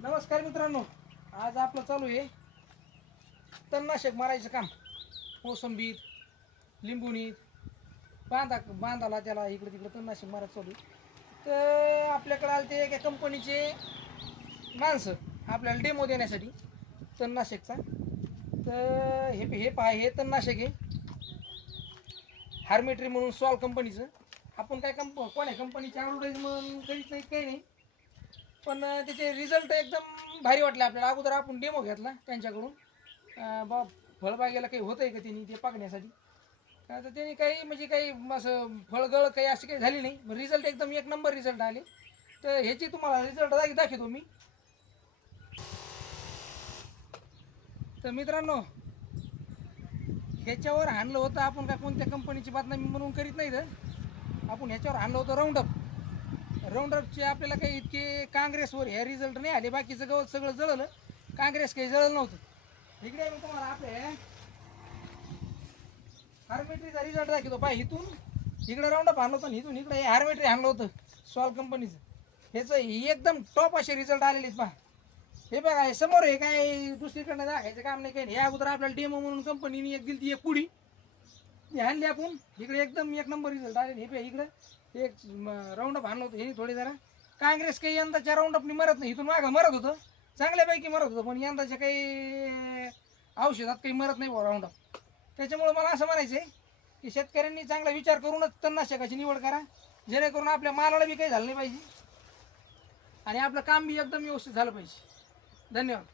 नमस्कार मित्रांनो, आज आपलं चालू आहे तणनाशक मारायचं काम. मोसंबीत, लिंबुनीत, बांधाला त्याला इकडे तिकडे तणनाशक मारायचं चालू आहे. तर आपल्याकडे आले ते एका कंपनीचे माणसं आपल्याला डेमो देण्यासाठी तणनाशकचा. तर हे पहा, हे तणनाशक आहे हार्मेट्री म्हणून सॉल कंपनीचं. आपण काय कोण्या कंपनीची ॲडव्हर्टाईजमेंट करीत नाही, काही नाही, पण त्याचे रिझल्ट एकदम भारी वाटले आपल्याला. अगोदर आपण डेमो घेतला त्यांच्याकडून, बा फळबागेला काही होतं आहे का त्यांनी ते पागण्यासाठी. तर त्यांनी काही म्हणजे काही असं फळगळ काही अशी काही झाली नाही. रिझल्ट एकदम एक नंबर रिझल्ट आले. तर ह्याची तुम्हाला रिझल्ट दाखवतो मी. तर मित्रांनो, ह्याच्यावर आणलं होतं आपण, काय कोणत्या कंपनीची बातमी म्हणून करीत नाही. तर आपण ह्याच्यावर आणलं होतं राऊंडअपचे. आपल्याला काही इतके काँग्रेसवर ह्या रिझल्ट नाही आले. बाकीचं गवत सगळं जळलं, काँग्रेस काही जळलं नव्हतं. इकडे मी तुम्हाला आपल्या हार्मेट्रीचा रिझल्ट दाखवतो. पाय, इथून इकडे राऊंडअप आणलं होतं, इथून इकडे हार्मेट्री आणलं होतं सॉल कंपनीचं. ह्याचं एकदम टॉप असे रिझल्ट आलेले आहेत. पहा, हे बघा, हे समोर हे काय दुसरीकडनं दाखायचं काम नाही, काही नाही. या अगोदर आपल्याला डेमो म्हणून कंपनीने एक दिली ती एक पुडी ती आणली आपण. इकडे एकदम एक नंबर रिझल्ट आले. हे इकडे एक राऊंडअप आणलं होतं. हे थोडे जरा काँग्रेस काही यंदाच्या राऊंडअपनी मरत नाही. इथून मागं मरत होतं, चांगल्यापैकी मरत होतं, पण यंदाच्या काही औषधात काही मरत नाही राऊंडअप. त्याच्यामुळे मला असं म्हणायचं आहे की शेतकऱ्यांनी चांगला विचार करूनच तणनाशकाची निवड करा, जेणेकरून आपल्या मालाला बी काही झालं नाही पाहिजे आणि आपलं काम बी एकदम व्यवस्थित झालं पाहिजे. धन्यवाद.